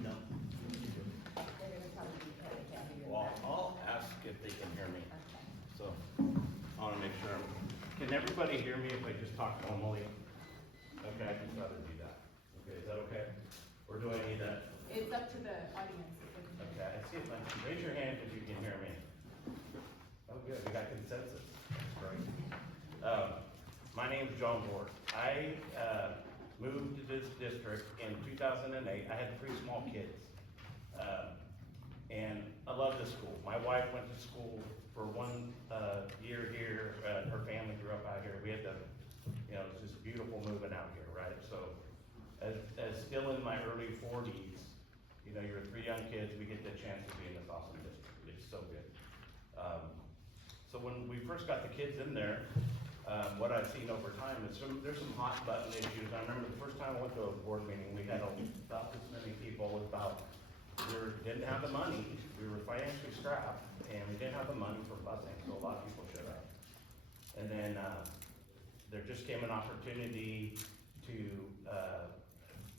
No. They're gonna tell me they can't hear you. Well, I'll ask if they can hear me. So, I wanna make sure. Can everybody hear me if I just talk normally? Okay, I just rather do that. Okay, is that okay? Or do I need that? It's up to the audience. If they can hear you. Okay, I see if I can, raise your hand if you can hear me. Oh, good, we got consensus. Great. My name's John Ward. I, moved to this district in 2008. I had 3 small kids. And I love this school. My wife went to school for 1 year here. Her family grew up out here. We had it's just beautiful moving out here, right? So, as still in my early 40s, you're 3 young kids, we get the chance to be in this awesome district. It's so good. So when we first got the kids in there, what I've seen over time is there's some hot button issues. I remember the first time I went to a board meeting, we had about this many people. Didn't have the money, we were financially strapped, and we didn't have the money for busing, so a lot of people showed up. And then, there just came an opportunity to,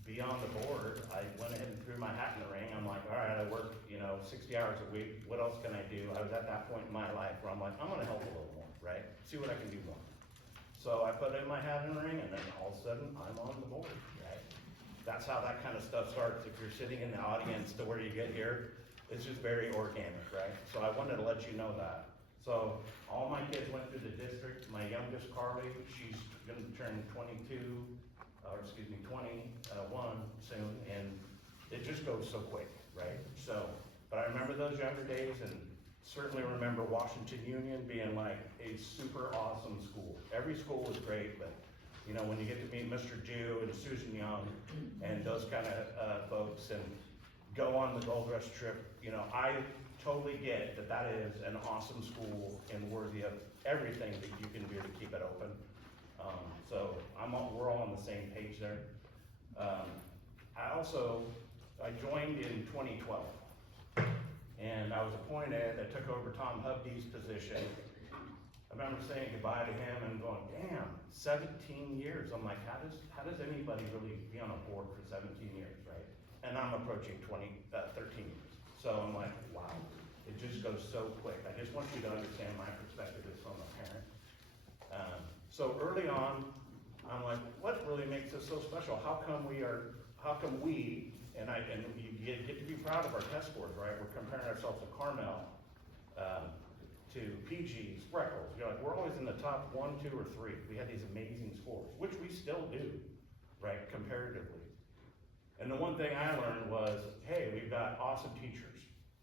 be on the board. I went ahead and threw my hat in the ring. I'm like, all right, I work, 60 hours a week, what else can I do? I was at that point in my life where I'm like, I'm gonna help a little more, right? See what I can do more. So I put in my hat in the ring, and then all of a sudden, I'm on the board, right? That's how that kind of stuff starts. If you're sitting in the audience to where you get here, it's just very organic, right? So I wanted to let you know that. So all my kids went through the district. My youngest, Carly, she's gonna turn 21 soon, and it just goes so quick, right? So, but I remember those younger days, and certainly remember Washington Union being like a super awesome school. Every school was great, but when you get to meet Mr. Jew and Susan Young and those kind of folks and go on the Gold Rush trip, I totally get that is an awesome school and worthy of everything that you can do to keep it open. So we're all on the same page there. I joined in 2012, and I was appointed. I took over Tom Hubdy's position. I remember saying goodbye to him and going, damn, 17 years. I'm like, how does anybody really be on a board for 17 years, right? And I'm approaching 13 years. So I'm like, wow, it just goes so quick. I just want you to understand my perspective as from a parent. So early on, I'm like, what really makes us so special? How come we, and you get to be proud of our test scores, right? We're comparing ourselves to Carmel, to PG, Spreckles. We're always in the top 1, 2, or 3. We had these amazing scores, which we still do, right, comparatively. And the one thing I learned was, hey, we've got awesome teachers.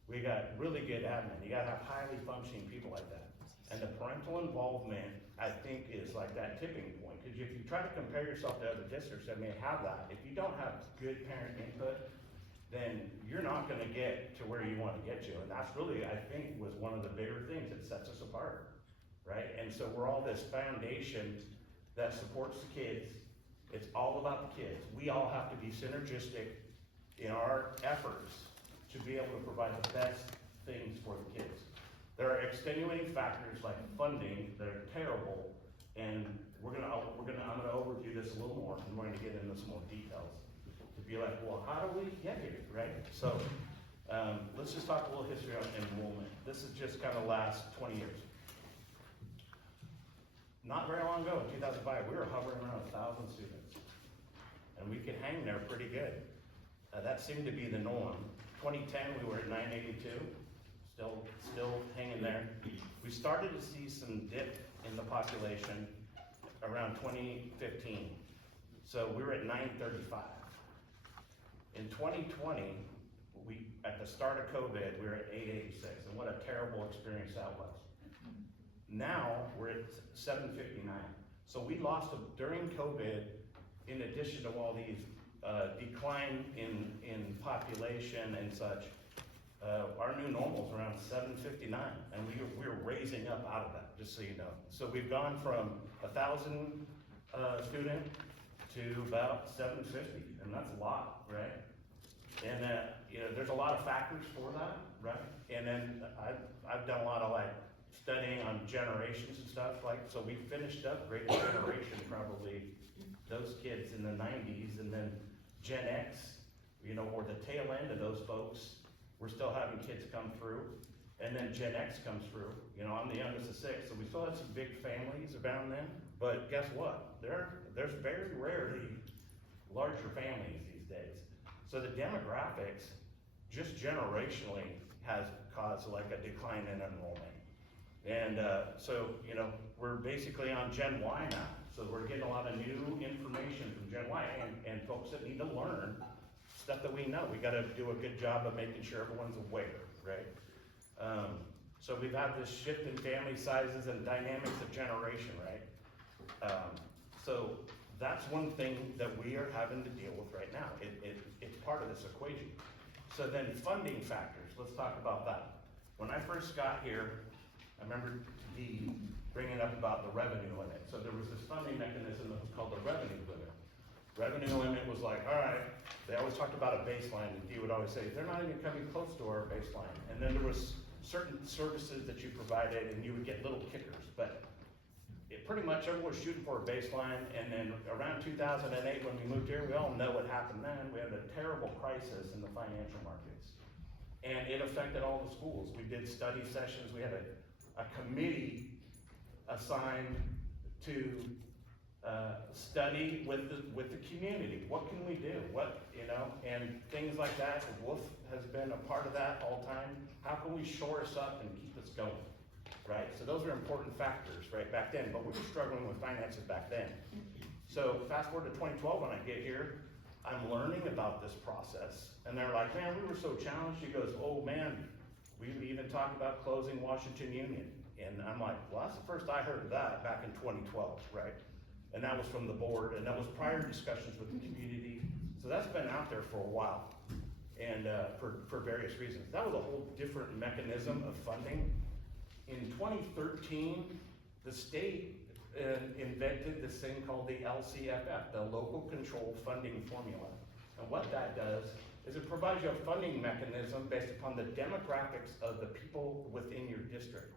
We got really good admin. You gotta have highly functioning people like that. And the parental involvement, I think, is like that tipping point. Because if you try to compare yourself to other districts that may have that, if you don't have good parent input, then you're not gonna get to where you wanna get to. And that's really, I think, was one of the bigger things that sets us apart, right? And so we're all this foundation that supports the kids. It's all about the kids. We all have to be synergistic in our efforts to be able to provide the best things for the kids. There are extenuating factors like funding that are terrible, and I'm gonna overview this a little more, and we're gonna get into some more details to be like, well, how do we get here, right? So let's just talk a little history on enrollment. This is just kind of last 20 years. Not very long ago, in 2005, we were hovering around 1,000 students, and we could hang there pretty good. That seemed to be the norm. 2010, we were at 982. Still hanging there. We started to see some dip in the population around 2015. So we were at 935. In 2020, at the start of COVID, we were at 886, and what a terrible experience that was. Now, we're at 759. So we lost, during COVID, in addition to all these decline in population and such, our new normal is around 759, and we're raising up out of that, just so you know. So we've gone from 1,000 student to about 750, and that's a lot, right? And there's a lot of factors for that, right? And then I've done a lot of studying on generations and stuff, so we finished up Greatest Generation, probably those kids in the 90s, and then Gen X you know, or the tail end of those folks, we're still having kids come through. And then Gen X comes through, you know, I'm the youngest of 6, so we still have some big families around then. But guess what? There's very rarely larger families these days. So the demographics, just generationally, has caused like a decline in enrollment. And so, you know, we're basically on Gen Y now. So we're getting a lot of new information from Gen Y and folks that need to learn stuff that we know. We gotta do a good job of making sure everyone's aware, right? So we've had this shift in family sizes and dynamics of generation, right? So that's one thing that we are having to deal with right now. It's part of this equation. So then funding factors, let's talk about that. When I first got here, I remember Dee bringing up about the revenue limit. So there was this funding mechanism that was called the revenue limit. Revenue limit was like, all right, they always talked about a baseline, and Dee would always say, they're not even coming close to our baseline. And then there was certain services that you provided, and you would get little kickers, but pretty much everyone was shooting for a baseline. And then around 2008, when we moved here, we all know what happened then. We had a terrible crisis in the financial markets, and it affected all the schools. We did study sessions. We had a committee assigned to study with the community. What can we do? What, you know, and things like that. WOOF has been a part of that all time. How can we shore us up and keep us going, right? So those are important factors, right, back then, but we were struggling with finances back then. So fast forward to 2012 when I get here, I'm learning about this process, and they're like, man, we were so challenged. He goes, oh man, we even talked about closing Washington Union. And I'm like, well, that's the first I heard of that back in 2012, right? And that was from the board, and that was prior discussions with the community. So that's been out there for a while, and for various reasons. That was a whole different mechanism of funding. In 2013, the state invented this thing called the LCFF, the Local Control Funding Formula. And what that does is it provides you a funding mechanism based upon the demographics of the people within your district.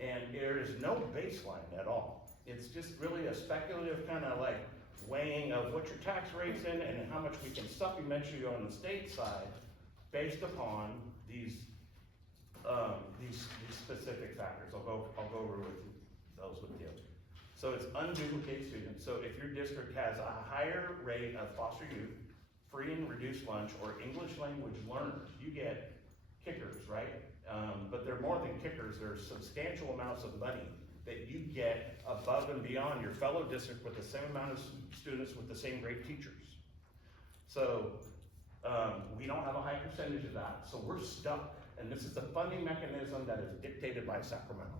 And there is no baseline at all. It's just really a speculative kind of like weighing of what your tax rate's in and how much we can supplement you on the state side based upon these specific factors. I'll go over those with you. So it's unduplicated students. So if your district has a higher rate of foster youth, free and reduced lunch, or English language learners, you get kickers, right? But they're more than kickers. There's substantial amounts of money that you get above and beyond your fellow district with the same amount of students with the same great teachers. So we don't have a high percentage of that, so we're stuck. And this is the funding mechanism that is dictated by Sacramento,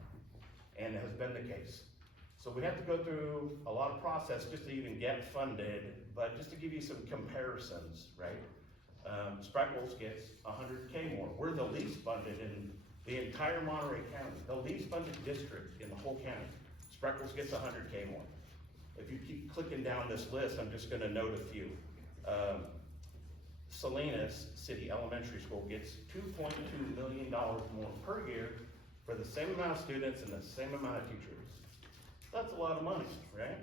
and it has been the case. So we have to go through a lot of process just to even get funded, but just to give you some comparisons, right? Spreckles gets $100K more. We're the least funded in the entire Monterey County, the least funded district in the whole county. Spreckles gets $100K more. If you keep clicking down this list, I'm just gonna note a few. Salinas City Elementary School gets $2.2 million more per year for the same amount of students and the same amount of teachers. That's a lot of money, right?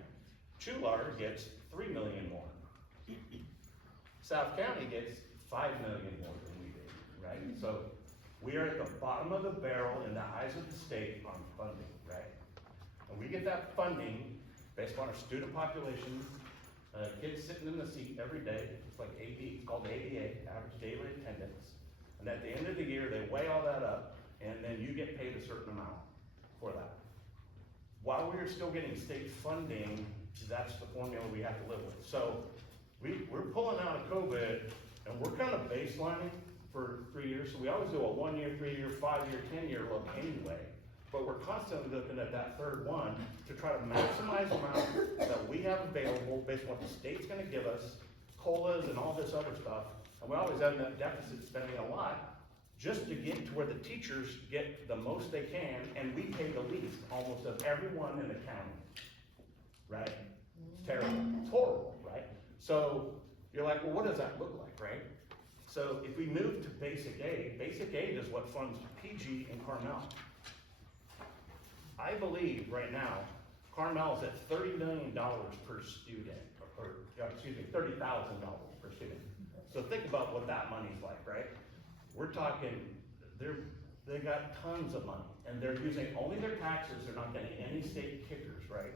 Chular gets $3 million more. South County gets $5 million more than we do, right? So we are at the bottom of the barrel in the eyes of the state on funding, right? And we get that funding based on our student population, kids sitting in the seat every day. It's like it's called ADA, average daily attendance. And at the end of the year, they weigh all that up, and then you get paid a certain amount for that. While we're still getting state funding, that's the formula we have to live with. So we're pulling out of COVID, and we're kind of baselining for 3 years. So we always do a 1 year, 3 year, 5 year, 10 year look anyway. But we're constantly looking at that third one to try to maximize the amount that we have available based on what the state's gonna give us, COLAs and all this other stuff. And we always end up deficit spending a lot just to get to where the teachers get the most they can, and we pay the least almost of everyone in the county, right? It's terrible, it's horrible, right? So you're like, well, what does that look like, right? So if we move to basic aid is what funds PG and Carmel. I believe right now, Carmel is at $30 million per student, or excuse me, $30,000 per student. So think about what that money's like, right? We're talking, they got tons of money, and they're using only their taxes, they're not getting any state kickers, right?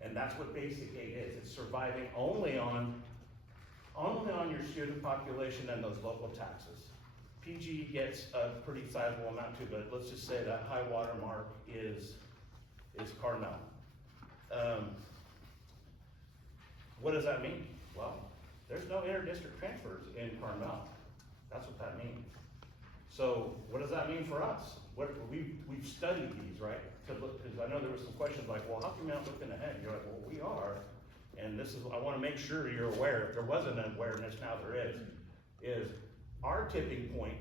And that's what basic aid is, it's surviving only on your student population and those local taxes. PG gets a pretty sizable amount too, but let's just say that high water mark is Carmel. What does that mean? Well, there's no inter-district transfers in Carmel. That's what that means. So what does that mean for us? We've studied these, right? Because I know there was some questions like, well, how come you're not looking ahead? You're like, well, we are. And this is, I want to make sure you're aware. If there wasn't an awareness, now there is our tipping point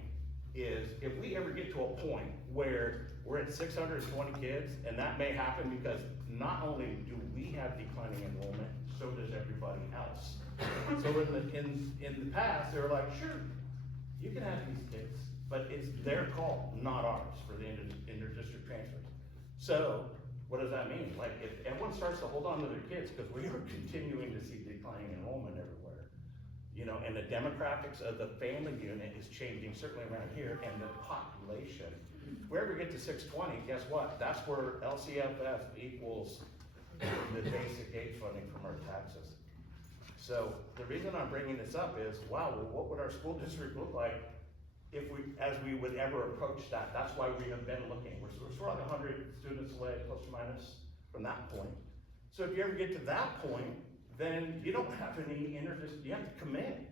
is if we ever get to a point where we're at 620 kids, and that may happen because not only do we have declining enrollment, so does everybody else. So in the past, they were like, sure, you can have these kids, but it's their call, not ours, for the inter-district transfers. So what does that mean? Like, if everyone starts to hold on to their kids, because we are continuing to see declining enrollment everywhere, you know, and the demographics of the family unit is changing, certainly around here, and the population. If we ever get to 620, guess what? That's where LCFF equals the basic aid funding from our taxes. So the reason I'm bringing this up is, wow, well, what would our school district look like if as we would ever approach that? That's why we have been looking. We're sort of like 100 students away, plus or minus, from that point. So if you ever get to that point, then you don't have any you have to commit.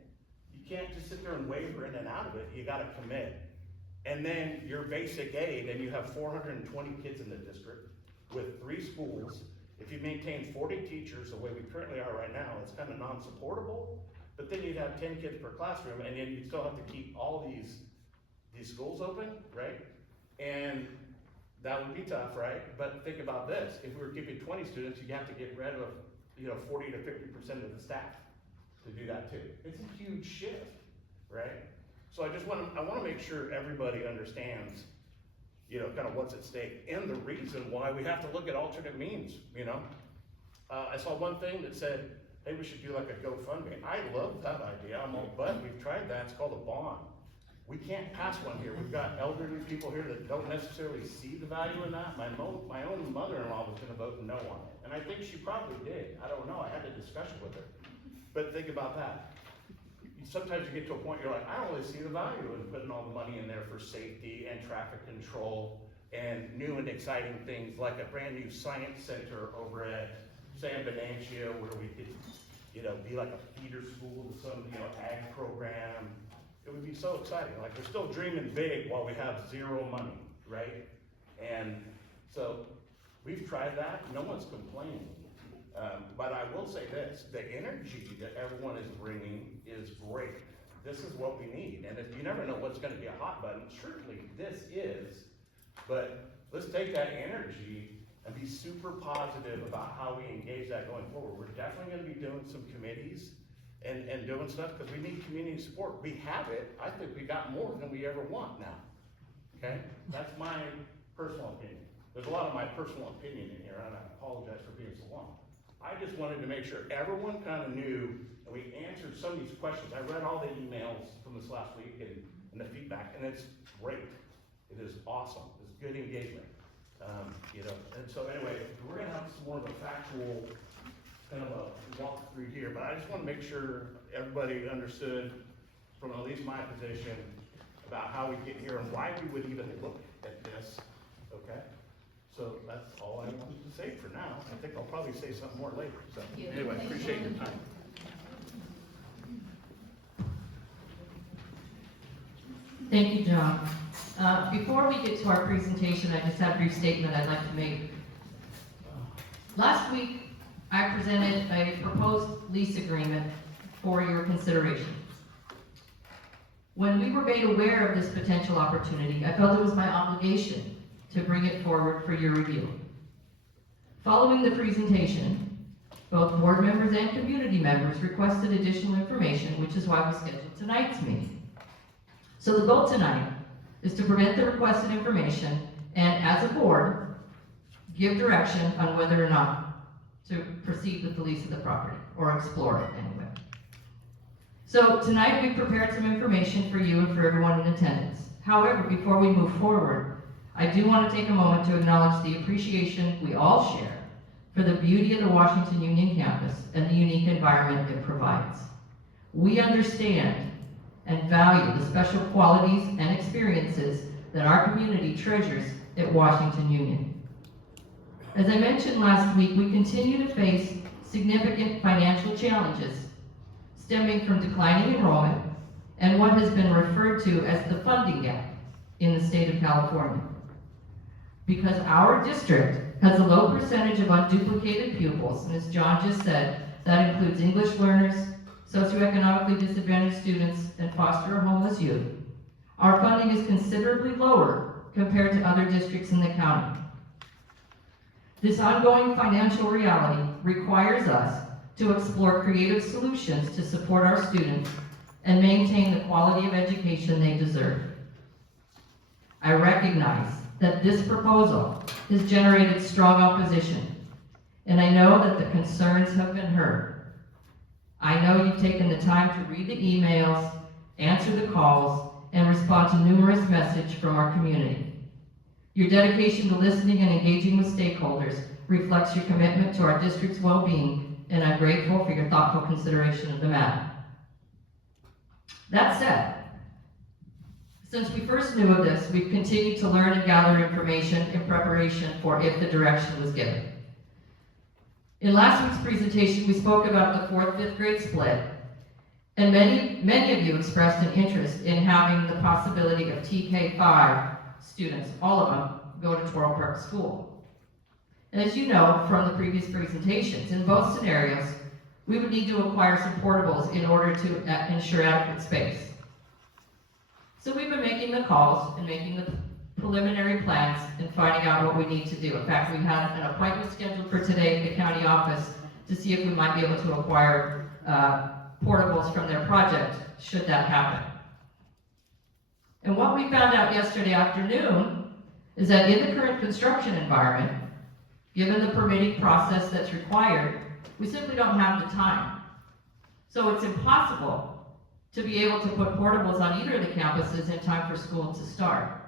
You can't just sit there and waver in and out of it. You gotta commit. And then your basic aid, and you have 420 kids in the district with 3 schools. If you maintain 40 teachers the way we currently are right now, it's kind of non-supportable, but then you'd have 10 kids per classroom, and then you'd still have to keep all these schools open, right? And that would be tough, right? But think about this, if we were keeping 20 students, you'd have to get rid of, 40 to 50% of the staff to do that too. It's a huge shift, right? So I wanna make sure everybody understands, kind of what's at stake, and the reason why we have to look at alternate means, I saw one thing that said, hey, we should do like a GoFundMe. I love that idea, but we've tried that, it's called a bond. We can't pass one here. We've got elderly people here that don't necessarily see the value in that. My own mother-in-law was gonna vote no on it, and I think she probably did. I don't know, I had a discussion with her. But think about that. Sometimes you get to a point you're like, I don't really see the value in putting all the money in there for safety and traffic control and new and exciting things like a brand new science center over at San Bernardino where we could, be like a feeder school to some, ag program. It would be so exciting. Like, we're still dreaming big while we have zero money, right? And so we've tried that. No one's complaining. But I will say this, the energy that everyone is bringing is great. This is what we need. And if you never know what's gonna be a hot button, certainly this is, but let's take that energy and be super positive about how we engage that going forward. We're definitely gonna be doing some committees and doing stuff because we need community support. We have it. I think we got more than we ever want now, okay? That's my personal opinion. There's a lot of my personal opinion in here, and I apologize for being so long. I just wanted to make sure everyone kind of knew, and we answered some of these questions. I read all the emails from this last week and the feedback, and it's great. It is awesome. It's good engagement. And so anyway, we're gonna have some more of a factual kind of a walk through here, but I just want to make sure everybody understood from at least my position about how we get here and why we would even look at this, okay? So that's all I wanted to say for now. I think I'll probably say something more later. So anyway, appreciate your time. Thank you, John. Before we get to our presentation, I just have a brief statement I'd like to make. Last week, I presented a proposed lease agreement for your consideration. When we were made aware of this potential opportunity, I felt it was my obligation to bring it forward for your review. Following the presentation, both board members and community members requested additional information, which is why we scheduled tonight's meeting. So the goal tonight is to present the requested information and, as a board, give direction on whether or not to proceed with the lease of the property, or explore it anyway. So tonight we prepared some information for you and for everyone in attendance. However, before we move forward, I do want to take a moment to acknowledge the appreciation we all share for the beauty of the Washington Union campus and the unique environment it provides. We understand and value the special qualities and experiences that our community treasures at Washington Union. As I mentioned last week, we continue to face significant financial challenges stemming from declining enrollment and what has been referred to as the funding gap in the state of California. Because our district has a low percentage of unduplicated pupils, and as John just said, that includes English learners, socioeconomically disadvantaged students, and foster or homeless youth, our funding is considerably lower compared to other districts in the county. This ongoing financial reality requires us to explore creative solutions to support our students and maintain the quality of education they deserve. I recognize that this proposal has generated strong opposition, and I know that the concerns have been heard. I know you've taken the time to read the emails, answer the calls, and respond to numerous messages from our community. Your dedication to listening and engaging with stakeholders reflects your commitment to our district's well-being, and I'm grateful for your thoughtful consideration of the matter. That said, since we first knew of this, we've continued to learn and gather information in preparation for if the direction was given. In last week's presentation, we spoke about the 4th-5th grade split, and many of you expressed an interest in having the possibility of TK5 students, all of them, go to Toro Park School. And as you know from the previous presentations, in both scenarios, we would need to acquire some portables in order to ensure adequate space. So we've been making the calls and making the preliminary plans and finding out what we need to do. In fact, we had an appointment scheduled for today at the county office to see if we might be able to acquire portables from their project, should that happen. And what we found out yesterday afternoon is that in the current construction environment, given the permitting process that's required, we simply don't have the time. So it's impossible to be able to put portables on either of the campuses in time for school to start.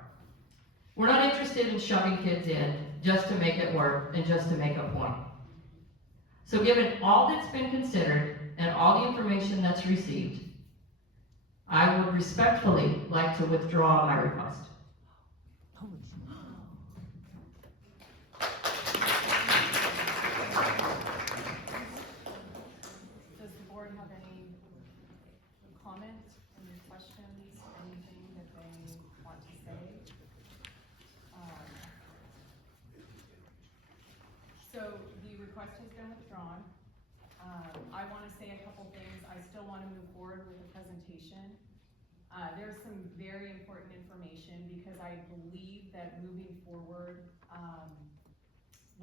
We're not interested in shoving kids in just to make it work and just to make a point. So given all that's been considered and all the information that's received, I would respectfully like to withdraw my request. Does the board have any comments, any questions, anything that they want to say? So the request has been withdrawn. I want to say a couple things. I still want to move forward with the presentation. There's some very important information because I believe that moving forward,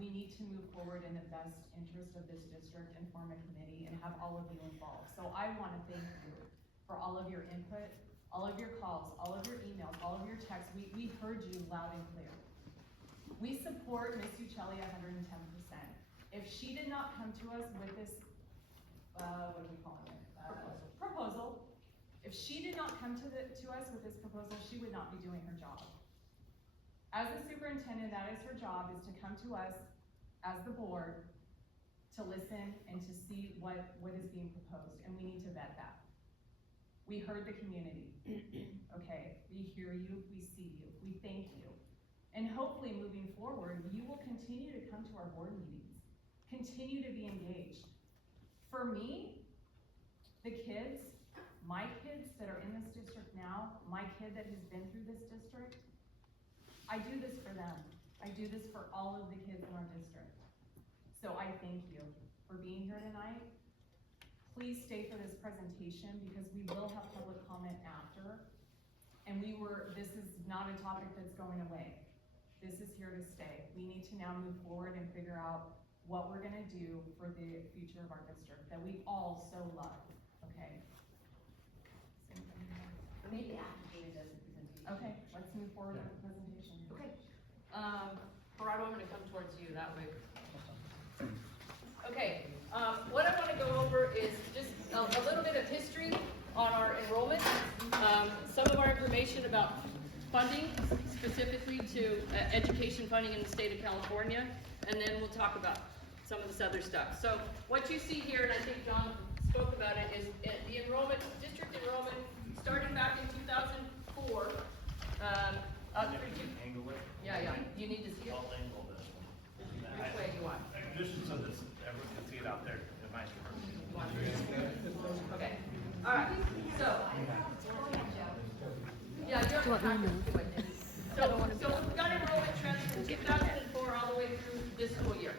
we need to move forward in the best interest of this district and form a committee and have all of you involved. So I want to thank you for all of your input, all of your calls, all of your emails, all of your texts. We heard you loud and clear. We support Ms. Uccelli 110%. If she did not come to us with this, what are we calling it? Proposal. If she did not come to us with this proposal, she would not be doing her job. As the superintendent, that is her job, is to come to us as the board to listen and to see what is being proposed, and we need to vet that. We heard the community, okay? We hear you, we see you, we thank you. And hopefully moving forward, you will continue to come to our board meetings, continue to be engaged. For me, the kids, my kids that are in this district now, my kid that has been through this district, I do this for them. I do this for all of the kids in our district. So I thank you for being here tonight. Please stay for this presentation because we will have public comment after. And this is not a topic that's going away. This is here to stay. We need to now move forward and figure out what we're gonna do for the future of our district that we all so love, okay? Maybe after David does the presentation. Okay, let's move forward with the presentation. Okay. Gerardo, I'm gonna come towards you that way. Okay, what I wanna go over is just a little bit of history on our enrollment, some of our information about funding, specifically to education funding in the state of California, and then we'll talk about some of this other stuff. So what you see here, and I think John spoke about it, is the enrollment, district enrollment, starting back in 2004, up through Angle it. yeah, you need to see it. I'll angle this one. Which way you want? This is so that everyone can see it out there. It might be perfect. You want this? Okay, all right, so. Yeah, you're on the packet too, I think. So we've got enrollment trends from 2004 all the way through this school year.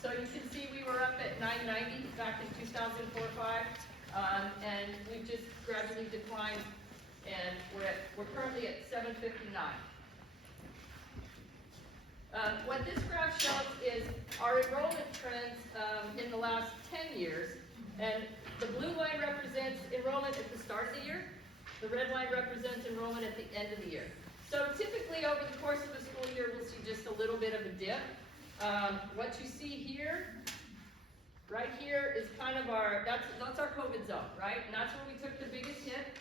So you can see we were up at 990 back in 2004-05, and we've just gradually declined, and we're currently at 759. What this graph shows is our enrollment trends in the last 10 years, and the blue line represents enrollment at the start of the year. The red line represents enrollment at the end of the year. So typically over the course of the school year, we'll see just a little bit of a dip. What you see here, right here, is kind of that's our COVID zone, right? And that's where we took the biggest hit.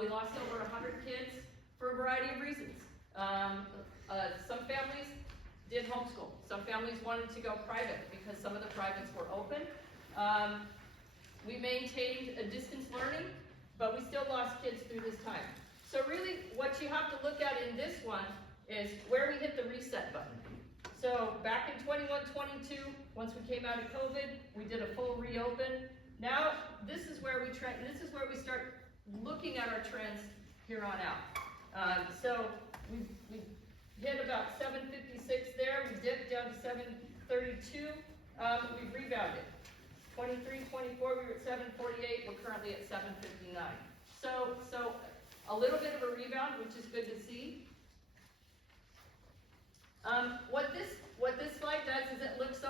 We lost over 100 kids for a variety of reasons. Some families did homeschool. Some families wanted to go private because some of the privates were open. We maintained a distance learning, but we still lost kids through this time. So really, what you have to look at in this one is where we hit the reset button. So back in 21-22, once we came out of COVID, we did a full reopen. Now, this is where we start looking at our trends here on out. So we hit about 756 there, we dipped down to 732, we've rebounded. 23, 24, we were at 748, we're currently at 759. So a little bit of a rebound, which is good to see. What this slide does is it looks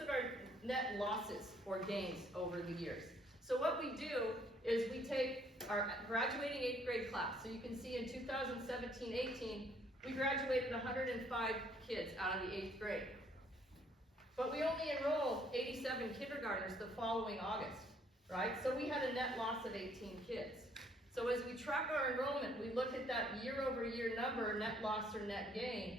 at our net losses or gains over the years. So what we do is we take our graduating 8th grade class. So you can see in 2017-18, we graduated 105 kids out of the 8th grade. But we only enrolled 87 kindergartners the following August, right? So we had a net loss of 18 kids. So as we track our enrollment, we look at that year-over-year number, net loss or net gain,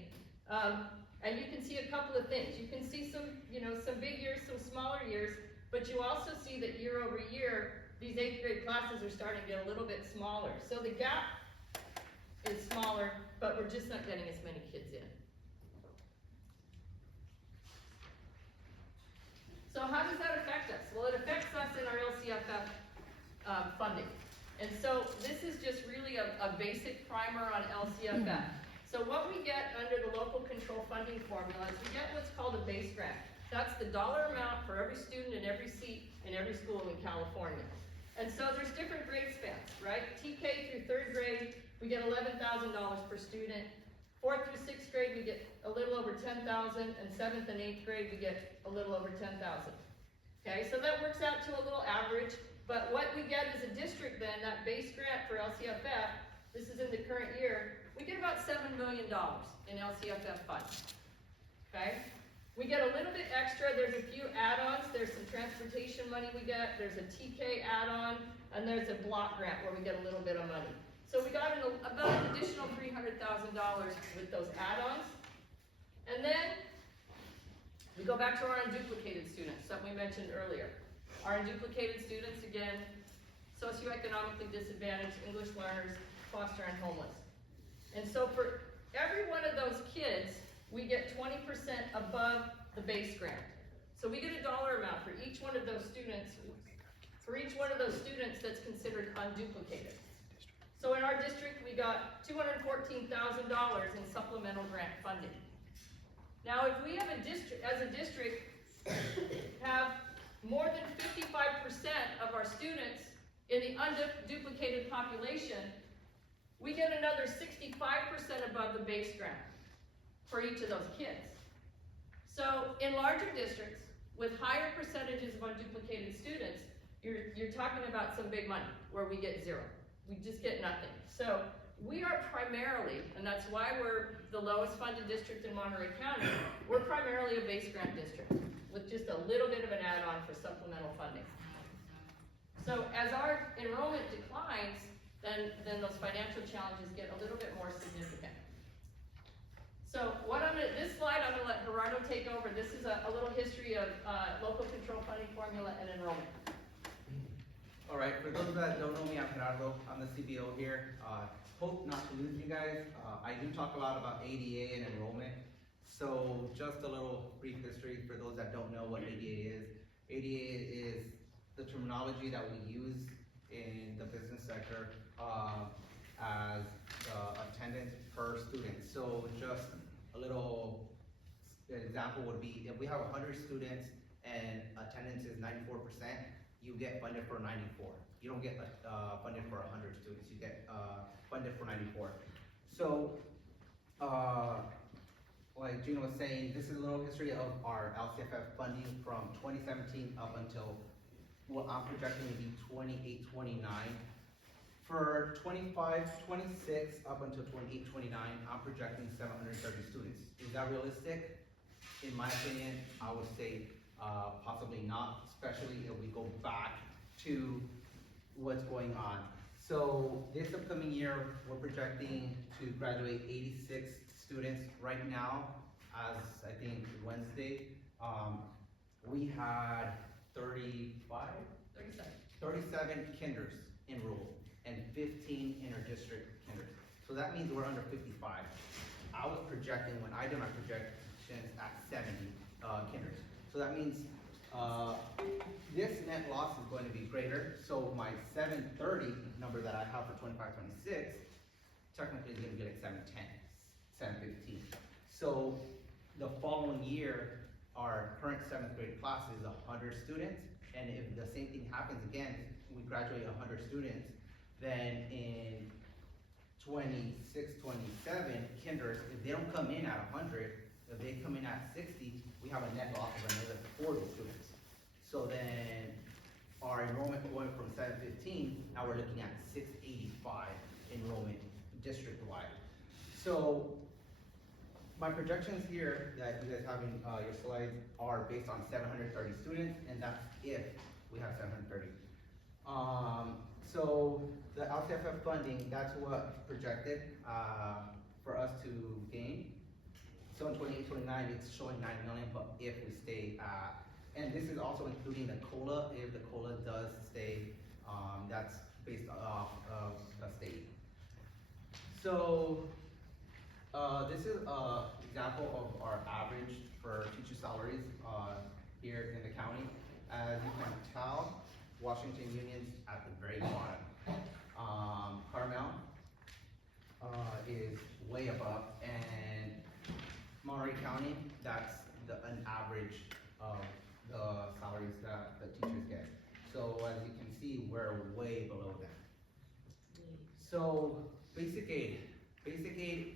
and you can see a couple of things. You can see some big years, some smaller years, but you also see that year-over-year, these 8th grade classes are starting to get a little bit smaller. So the gap is smaller, but we're just not getting as many kids in. So how does that affect us? Well, it affects us in our LCFF funding. And so this is just really a basic primer on LCFF. So what we get under the local control funding formula is we get what's called a base grant. That's the dollar amount for every student and every seat in every school in California. And so there's different grade spans, right? TK through 3rd grade, we get $11,000 per student. 4th through 6th grade, we get a little over $10,000, and 7th and 8th grade, we get a little over $10,000. Okay, so that works out to a little average, but what we get as a district then, that base grant for LCFF, this is in the current year, we get about $7 million in LCFF funds, okay? We get a little bit extra, there's a few add-ons, there's some transportation money we get, there's a TK add-on, and there's a block grant where we get a little bit of money. So we got about an additional $300,000 with those add-ons. And then we go back to our unduplicated students, something we mentioned earlier. Our unduplicated students, again, socioeconomically disadvantaged, English learners, foster and homeless. And so for every one of those kids, we get 20% above the base grant. So we get a dollar amount for each one of those students, that's considered unduplicated. So in our district, we got $214,000 in supplemental grant funding. Now, if we have as a district, have more than 55% of our students in the unduplicated population, we get another 65% above the base grant for each of those kids. So in larger districts, with higher percentages of unduplicated students, you're talking about some big money, where we get zero. We just get nothing. So we are primarily, and that's why we're the lowest funded district in Monterey County, we're primarily a base grant district with just a little bit of an add-on for supplemental funding. So as our enrollment declines, then those financial challenges get a little bit more significant. So this slide, I'm gonna let Gerardo take over. This is a little history of, local control funding formula and enrollment. All right, for those that don't know me, I'm Gerardo. I'm the CBO here. Hope not to lose you guys. I do talk a lot about ADA and enrollment. So just a little brief history for those that don't know what ADA is. ADA is the terminology that we use in the business sector as attendance per student. So just a little example would be if we have 100 students and attendance is 94%, you get funded for 94. You don't get funded for 100 students, you get funded for 94. So, like Gina was saying, this is a little history of our LCFF funding from 2017 up until what I'm projecting to be 28, 29. For 25, 26, up until 28, 29, I'm projecting 730 students. Is that realistic? In my opinion, I would say possibly not, especially if we go back to what's going on. So this upcoming year, we're projecting to graduate 86 students. Right now, as I think Wednesday, we had 37 kinders enrolled and 15 inter-district kinders. So that means we're under 55. I was projecting, when I did my projections, at 70 kinders. So that means this net loss is going to be greater. So my 730 number that I have for 25-26 technically is going to be like 710, 715. So the following year, our current 7th grade class is 100 students, and if the same thing happens again, we graduate 100 students, then in 26, 27, kinders, if they don't come in at 100, if they come in at 60, we have a net loss of another 40 students. So then our enrollment going from 715, now we're looking at 685 enrollment district-wide. So my projections here that you guys have in your slides are based on 730 students, and that's if we have 730. So the LCFF funding, that's what projected for us to gain. So in 28, 29, it's showing 9 million, but if we stay at, and this is also including the COLA, if the COLA does stay, that's based off of the state. So this is an example of our average for teacher salaries here in the county. As you can tell, Washington Union's at the very bottom. Carmel is way above, and Monterey County, that's an average of the salaries that the teachers get. So as you can see, we're way below them. So basic aid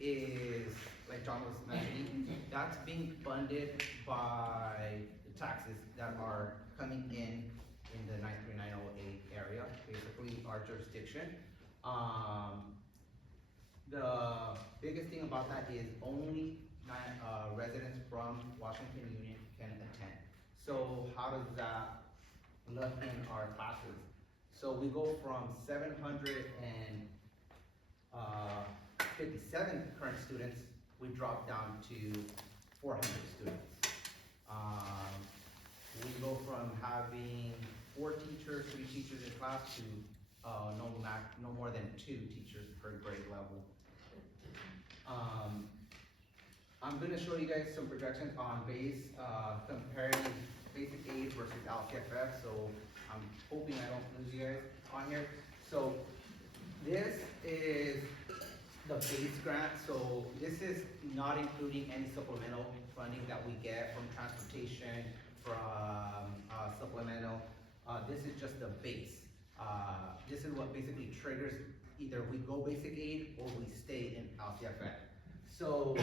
is, like John was mentioning, that's being funded by the taxes that are coming in the 93908 area, basically our jurisdiction. The biggest thing about that is only residents from Washington Union can attend. So how does that look in our classes? So we go from 757 current students, we drop down to 400 students. We go from having 4 teachers, 3 teachers in class to no more than 2 teachers per grade level. I'm gonna show you guys some projections on comparing basic aid versus LCFF, so I'm hoping I don't lose you guys on here. So this is the base grant, so this is not including any supplemental funding that we get from transportation, from supplemental. This is just the base. This is what basically triggers either we go basic aid or we stay in LCFF. So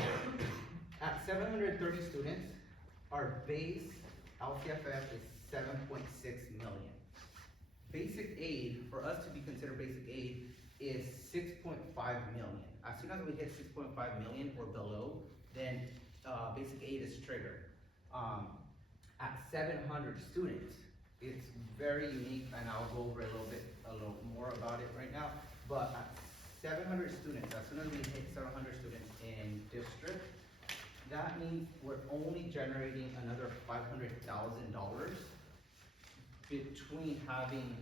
at 730 students, our base LCFF is 7.6 million. Basic aid, for us to be considered basic aid, is 6.5 million. As soon as we hit 6.5 million or below, then basic aid is triggered. At 700 students, It's very unique, and I'll go over a little more about it right now. But at 700 students, as soon as we hit 700 students in district, that means we're only generating another $500,000 between having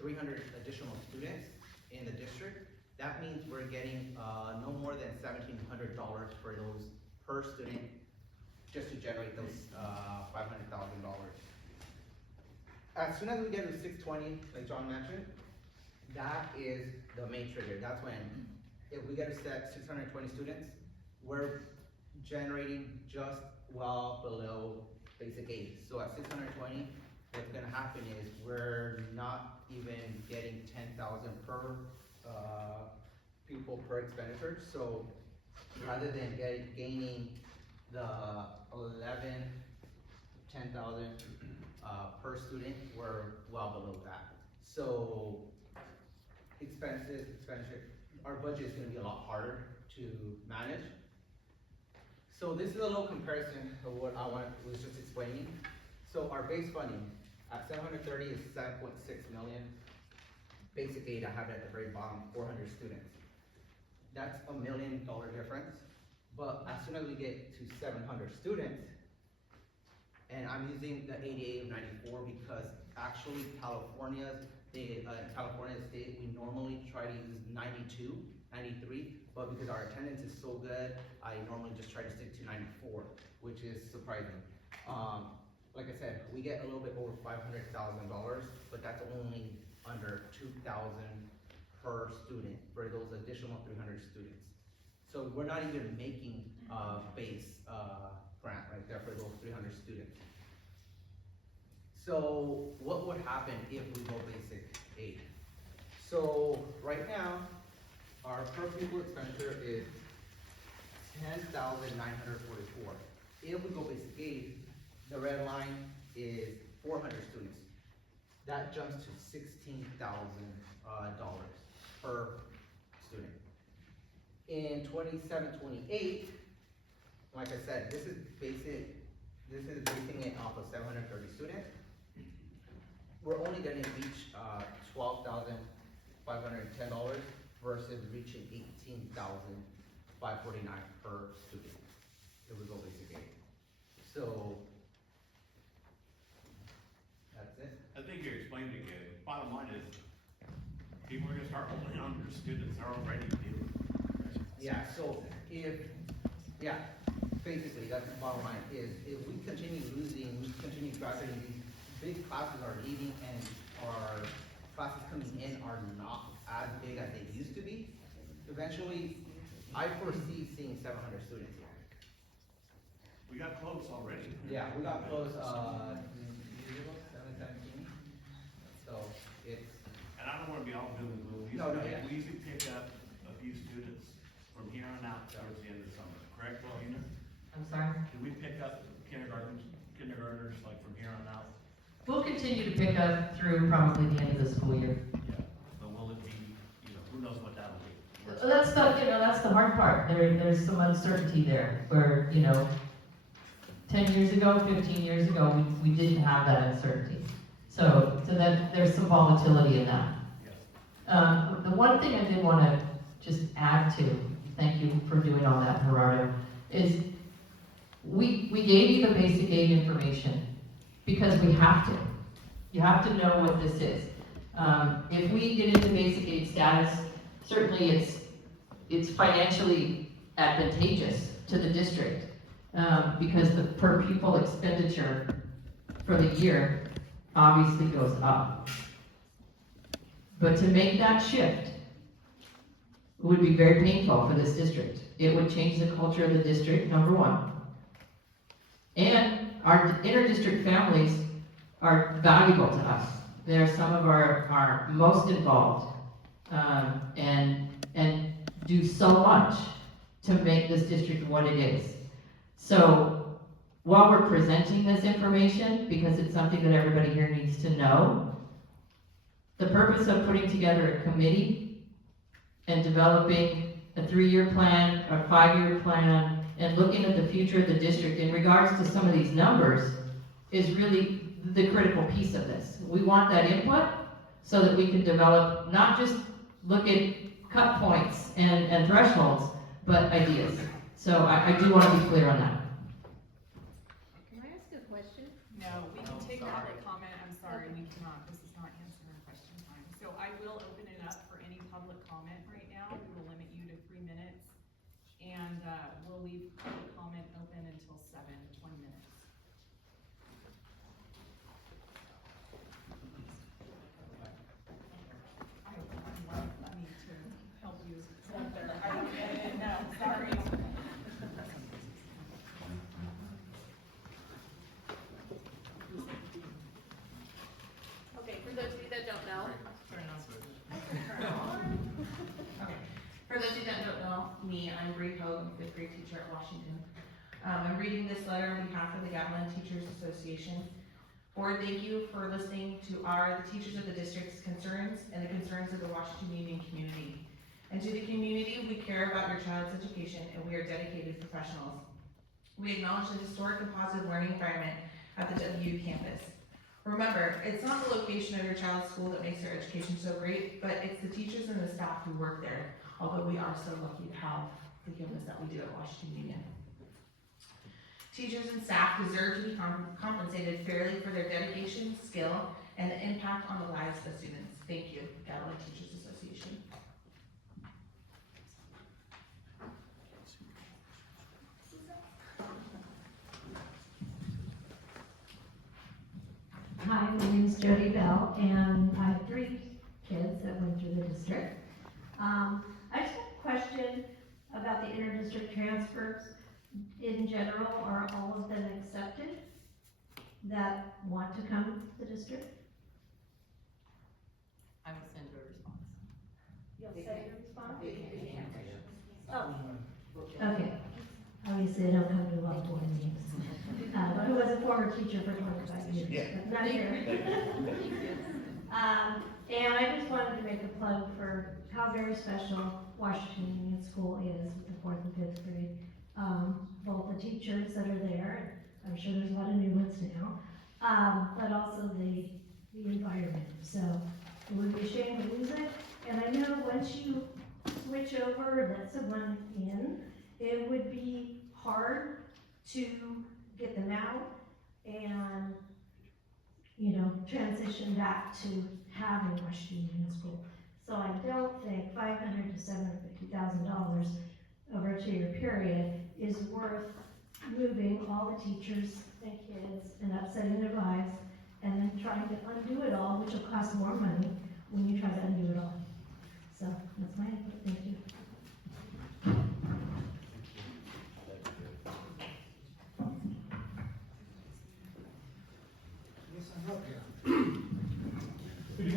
300 additional students in the district. That means we're getting no more than $1,700 for those per student, just to generate those $500,000. As soon as we get to 620, like John mentioned, that is the main trigger. That's when, if we get to set 620 students, we're generating just well below basic aid. So at 620, what's gonna happen is we're not even getting 10,000 per pupil per expenditure. So rather than gaining the 10,000 per student, we're well below that. So expenditure, our budget is gonna be a lot harder to manage. So this is a little comparison of what I was just explaining. So our base funding at 730 is 7.6 million. Basic aid, I have it at the very bottom, 400 students. That's $1 million difference. But as soon as we get to 700 students, and I'm using the 88 of 94 because actually California State, we normally try to use 92, 93, but because our attendance is so good, I normally just try to stick to 94, which is surprising. Like I said, we get a little bit over $500,000, but that's only under 2,000 per student for those additional 300 students. So we're not even making base grant right there for those 300 students. So what would happen if we go basic aid? So right now, our per pupil expenditure is 10,944. If we go basic aid, the red line is 400 students. That jumps to $16,000 per student. In 27-28, like I said, this is basing it off of 730 students. We're only gonna reach $12,510 versus reaching $18,549 per student if we go basic aid. So that's it. I think you explained it good. Bottom line is, people are gonna start holding on to their students that are already due. Yeah, so basically, that's the bottom line, is if we continue losing, we continue graduating, these big classes are leaving and our classes coming in are not as big as they used to be, eventually, I foresee seeing 700 students here. We got close already. Yeah, we got close, 717, so it's, And I don't wanna be all doom and gloom. No, yeah. We usually pick up a few students from here on out towards the end of the summer, correct, Paulina? I'm sorry? Do we pick up kindergartners like from here on out? We'll continue to pick up through probably the end of the school year. Yeah. But will it be, who knows what that'll be? That's the hard part. There's some uncertainty there where, 10 years ago, 15 years ago, we didn't have that uncertainty. So that there's some volatility in that. Yeah. The one thing I did want to just add to, thank you for doing all that, Gerardo, is we gave you the basic aid information because we have to. You have to know what this is. If we get into basic aid status, certainly it's financially advantageous to the district because the per pupil expenditure for the year obviously goes up. But to make that shift would be very painful for this district. It would change the culture of the district, number one. And our inter-district families are valuable to us. They're some of our most involved and do so much to make this district what it is. So while we're presenting this information, because it's something that everybody here needs to know, the purpose of putting together a committee and developing a 3-year plan, a 5-year plan, and looking at the future of the district in regards to some of these numbers is really the critical piece of this. We want that input so that we can develop, not just look at cut points and thresholds, but ideas. So I do want to be clear on that. Can I ask a question? No, we can take public comment, I'm sorry, we cannot, this is not answer and question time. So I will open it up for any public comment right now, we will limit you to 3 minutes. And, we'll leave public comment open until 20 minutes. I need to help you up there, I didn't know, sorry. Okay, for those of you that don't know, For those of you that don't know me, I'm Bree Hogue, fifth grade teacher at Washington. I'm reading this letter on behalf of the Gatlin Teachers Association. Board, thank you for listening to the teachers of the district's concerns and the concerns of the Washington Union community. And to the community, we care about your child's education and we are dedicated professionals. We acknowledge the historic and positive learning environment at the WU campus. Remember, it's not the location of your child's school that makes their education so great, but it's the teachers and the staff who work there, although we are so lucky to have the campus that we do at Washington Union. Teachers and staff deserve to be compensated fairly for their dedication, skill, and the impact on the lives of students. Thank you, Gatlin Teachers Association. Hi, my name is Jody Bell, and I have 3 kids that went through the district. I just have a question about the interdistrict transfers. In general, are all of them accepted that want to come to the district? I will send you a response. You'll say your response? Oh, okay. Obviously, I don't come to a lot of board meetings. Who was a former teacher for 25 years, but not here. And I just wanted to make a plug for how very special Washington Union School is with the 4th and 5th grade. Both the teachers that are there, I'm sure there's a lot of new ones now, but also the environment. So it would be a shame to lose it. And I know once you switch over and let someone in, it would be hard to get them out and, you know, transition back to having Washington Union School. So I don't think $500,000 to $750,000 over a 2-year period is worth moving all the teachers and kids and upsetting their lives and then trying to undo it all, which will cost more money when you try to undo it all. So that's my input. Thank you.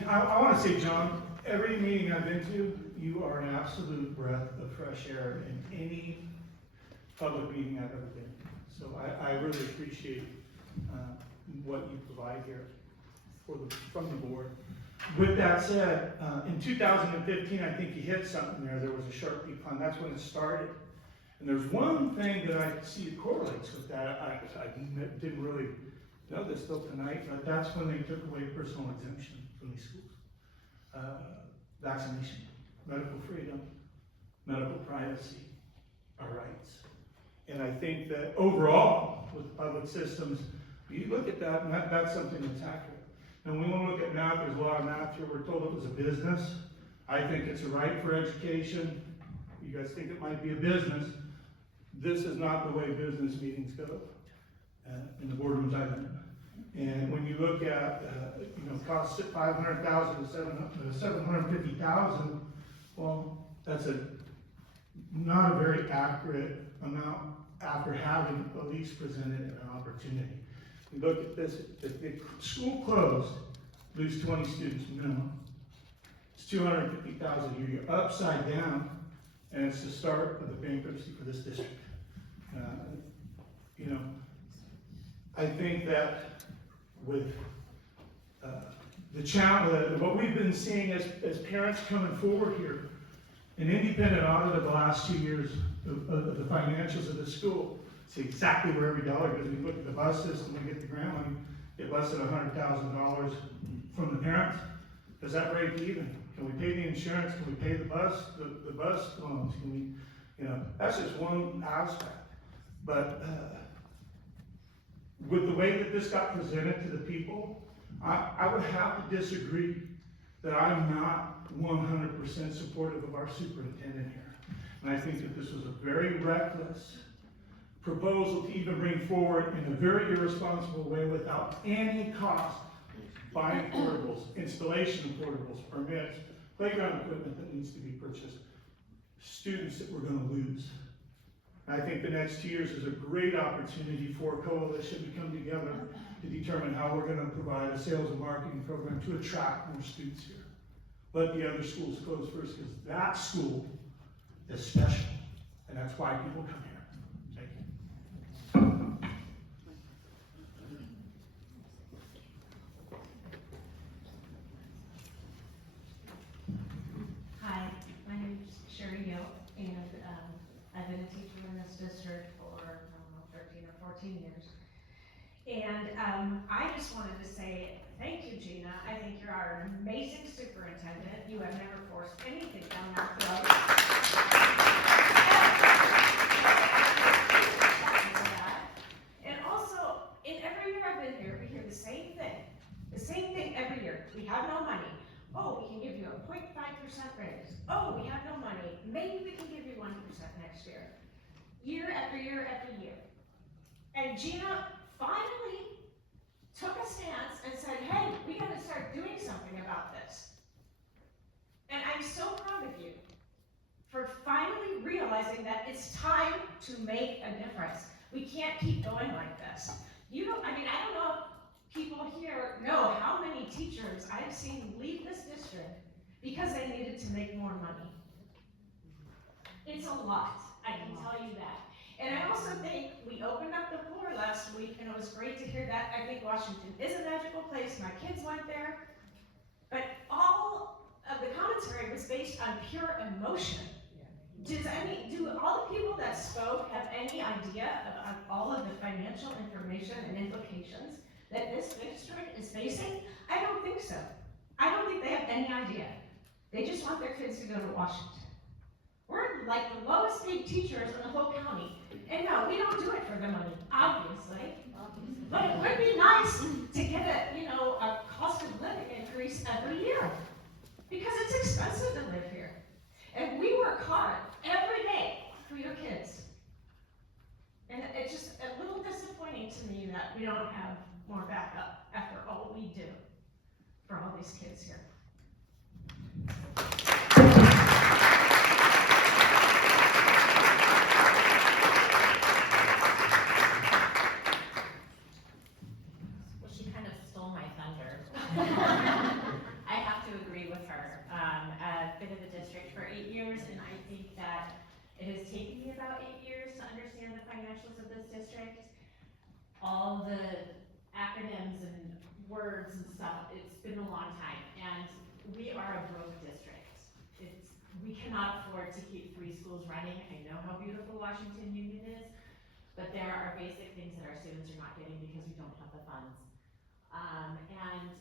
I want to say, John, every meeting I've been to, you are an absolute breath of fresh air in any public meeting I've ever been. So I really appreciate what you provide here from the board. With that said, in 2015, I think you hit something there. There was a sharp decline. That's when it started. And there's one thing that I see that correlates with that. I didn't really know this till tonight, but that's when they took away personal exemption from these schools. Vaccination, medical freedom, medical privacy, our rights. And I think that overall, with public systems, you look at that, and that's something that's accurate. And when we look at math, there's a lot of math here. We're told it was a business. I think it's a right for education. You guys think it might be a business. This is not the way business meetings go in the boardrooms I've been in. And when you look at, cost $500,000 to $750,000, well, that's not a very accurate amount after having at least presented an opportunity. You look at this, if the school closed, lose 20 students minimum. It's $250,000 a year. You're upside down, and it's the start of the bankruptcy for this district. I think that with the challenge, what we've been seeing as parents coming forward here, an independent audit of the last 2 years of the financials of the school, see exactly where every dollar goes. We look at the bus system, we get the grant money, get less than $100,000 from the parents, does that break even? Can we pay the insurance? Can we pay the bus loans? Can we, that's just one aspect. But with the way that this got presented to the people, I would have to disagree that I'm not 100% supportive of our superintendent here. And I think that this was a very reckless proposal to even bring forward in a very irresponsible way without any cost, buying portables, installation of portables, permits, playground equipment that needs to be purchased, students that we're gonna lose. And I think the next 2 years is a great opportunity for a coalition to come together to determine how we're gonna provide a sales and marketing program to attract more students here. Let the other schools close first, because that school is special, and that's why people come here. Thank you. Hi, my name is Sherry Gill, and I've been a teacher in this district for, 13 or 14 years. And I just wanted to say, thank you, Gina. I think you are an amazing superintendent. You have never forced anything down our throat. And also, in every year I've been here, we hear the same thing. The same thing every year. We have no money. Oh, we can give you a 0.5% raise. Oh, we have no money. Maybe we can give you 1% next year. Year after year after year. And Gina finally took a stance and said, hey, we gotta start doing something about this. And I'm so proud of you for finally realizing that it's time to make a difference. We can't keep going like this. I don't know if people here know how many teachers I've seen leave this district because they needed to make more money. It's a lot, I can tell you that. And I also think we opened up the floor last week, and it was great to hear that. I think Washington is a magical place. My kids went there. But all of the commentary was based on pure emotion. Do all the people that spoke have any idea of all of the financial information and implications that this district is facing? I don't think so. I don't think they have any idea. They just want their kids to go to Washington. We're like the lowest paid teachers in the whole county. And no, we don't do it for the money, obviously. But it would be nice to get a cost of living increase every year. Because it's expensive to live here. And we work hard every day for your kids. And it's just a little disappointing to me that we don't have more backup after all we do for all these kids here. Well, she kind of stole my thunder. I have to agree with her. I've been in the district for 8 years, and I think that it has taken me about 8 years to understand the financials of this district. All the acronyms and words and stuff, it's been a long time, and we are a broke district. We cannot afford to keep 3 schools running. I know how beautiful Washington Union is, but there are basic things that our students are not getting because we don't have the funds. And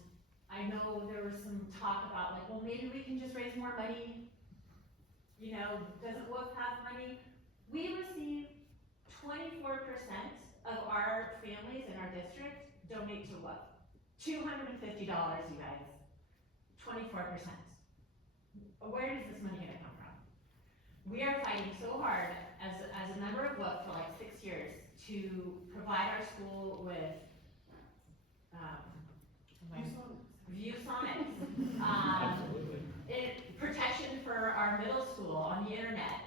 I know there was some talk about like, well, maybe we can just raise more money. Doesn't WOOF have money? We receive 24% of our families in our district donate to WOOF. $250, you guys. 24%. Where is this money gonna come from? We are fighting so hard as a member of WOOF for like 6 years to provide our school with ViewSonics. Protection for our middle school on the internet.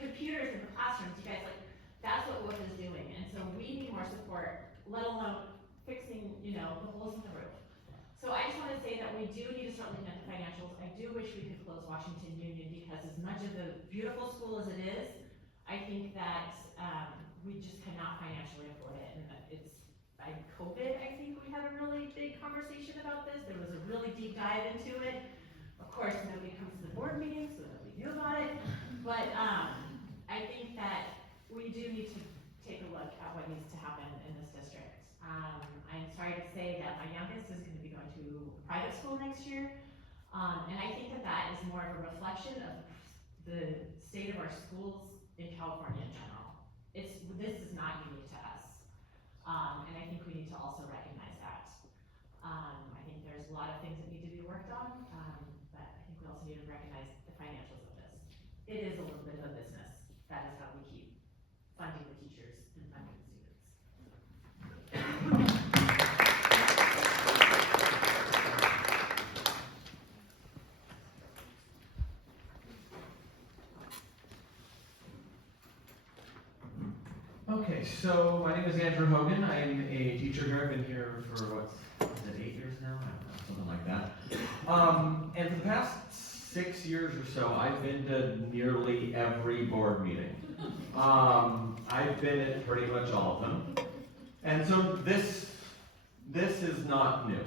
Computers in the classrooms, you guys, that's what WOOF is doing. And so we need more support, let alone fixing, the holes in the roof. So I just want to say that we do need to start looking at the financials. I do wish we could close Washington Union because as much of a beautiful school as it is, I think that we just cannot financially afford it. And it's by COVID, I think we had a really big conversation about this. There was a really deep dive into it. Of course, nobody comes to the board meetings, so nobody knew about it. But I think that we do need to take a look at what needs to happen in this district. I'm sorry to say that my youngest is gonna be going to private school next year. And I think that that is more of a reflection of the state of our schools in California in general. This is not unique to us. And I think we need to also recognize that. I think there's a lot of things that need to be worked on, but I think we also need to recognize the financials of this. It is a little bit of a business. That is how we keep funding the teachers and funding the students. Okay, so my name is Andrew Hogan. I'm a teacher here. I've been here for is it 8 years now? I don't know, something like that. And for the past 6 years or so, I've been to nearly every board meeting. I've been at pretty much all of them. And so this is not new.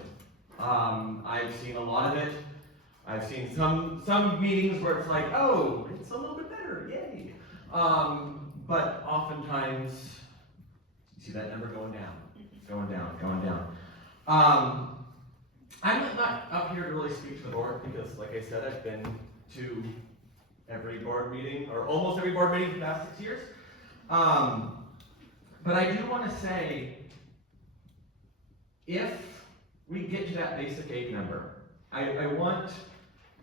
I've seen a lot of it. I've seen some meetings where it's like, oh, it's a little bit better, yay. But oftentimes, you see that number going down, going down, going down. I'm not up here to really speak to the board because, like I said, I've been to every board meeting, or almost every board meeting for the past 6 years. But I do want to say, if we get to that basic aid number, I want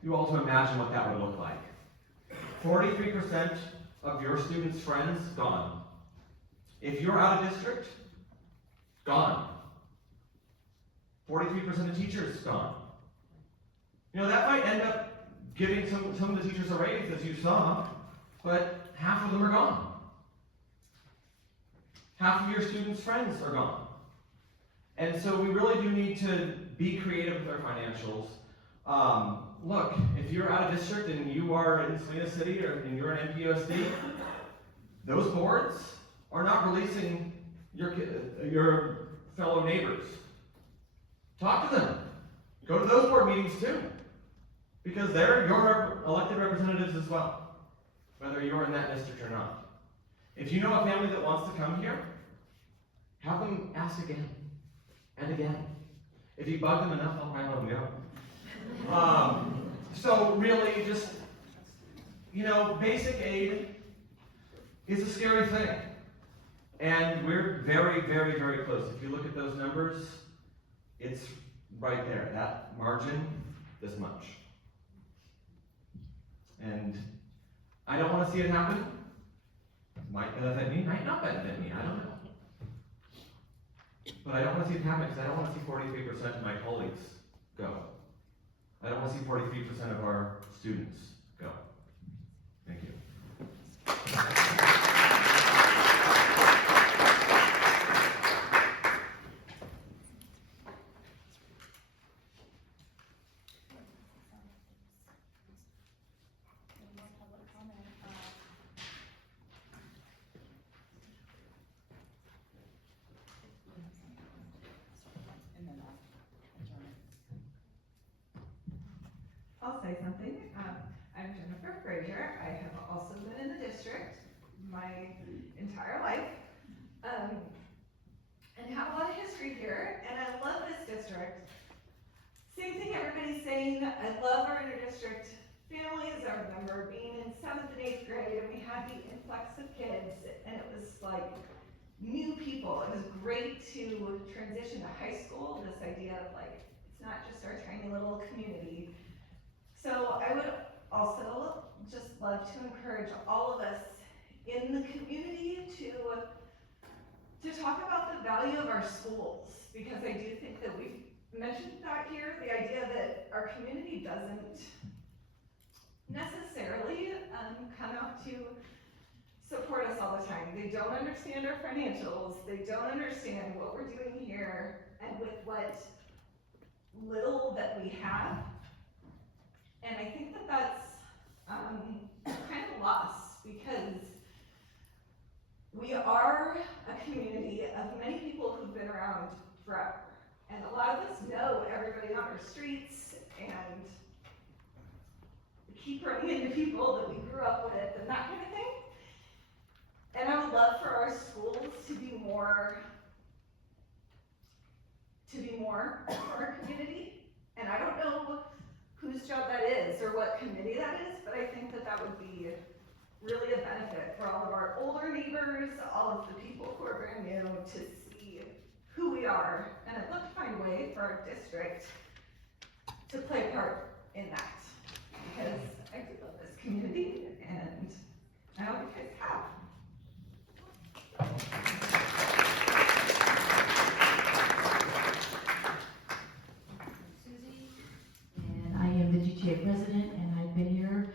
you all to imagine what that would look like. 43% of your students' friends, gone. If you're out of district, gone. 43% of teachers, gone. You know, that might end up giving some of the teachers a raise, as you saw, but half of them are gone. Half of your students' friends are gone. And so we really do need to be creative with our financials. Look, if you're out of district and you are in Salinas City and you're in MPUSD, those boards are not releasing your fellow neighbors. Talk to them. Go to those board meetings too, because they're your elected representatives as well, whether you're in that district or not. If you know a family that wants to come here, have them ask again and again. If you bug them enough, they'll probably let them go. So really just, you know, basic aid is a scary thing. And we're very, very, very close. If you look at those numbers, it's right there, that margin, this much. And I don't want to see it happen. Might benefit me, might not benefit me, I don't know. But I don't want to see it happen because I don't want to see 43% of my colleagues go. I don't want to see 43% of our students go. Thank you. Any more public comment? And then adjournment. I'll say something. I'm Jennifer Frazier. I have also been in the district my entire life. And have a lot of history here, and I love this district. Same thing everybody's saying, I love our interdistrict families. I remember being in 7th and 8th grade, and we had the influx of kids, and it was like new people. It was great to transition to high school, this idea of like, it's not just our tiny little community. So I would also just love to encourage all of us in the community to talk about the value of our schools, because I do think that we've mentioned that here, the idea that our community doesn't necessarily come out to support us all the time. They don't understand our financials, they don't understand what we're doing here, and with what little that we have. And I think that that's kind of a loss, because we are a community of many people who've been around forever. And a lot of us know everybody on our streets and keep running into people that we grew up with and that kind of thing. And I would love for our schools to be more really a benefit for all of our older neighbors, all of the people who are brand new, to see who we are. And I'd love to find a way for our district to play a part in that, because I do love this community, and I hope you guys have. Susie, and I am the GTA president, and I've been here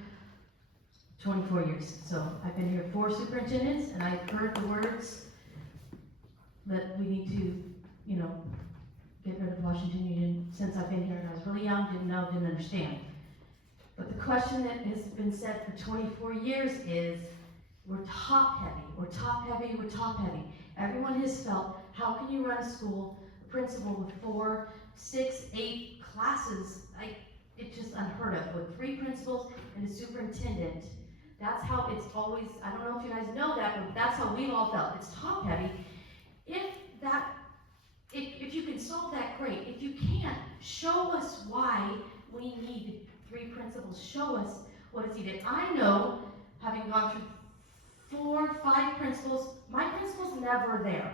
24 years. So I've been here 4 superintendents, and I've heard the words that we need to, get rid of Washington Union since I've been here. And I was really young, didn't know, didn't understand. But the question that has been said for 24 years is, we're top heavy, we're top heavy, we're top heavy. Everyone has felt, how can you run a school, a principal with 4, 6, 8 classes? It's just unheard of, with 3 principals and a superintendent. That's how it's always, I don't know if you guys know that, but that's how we've all felt. It's top heavy. If you can solve that, great. If you can't, show us why we need 3 principals. Show us what is needed. I know, having gone through 4, 5 principals, my principal's never there.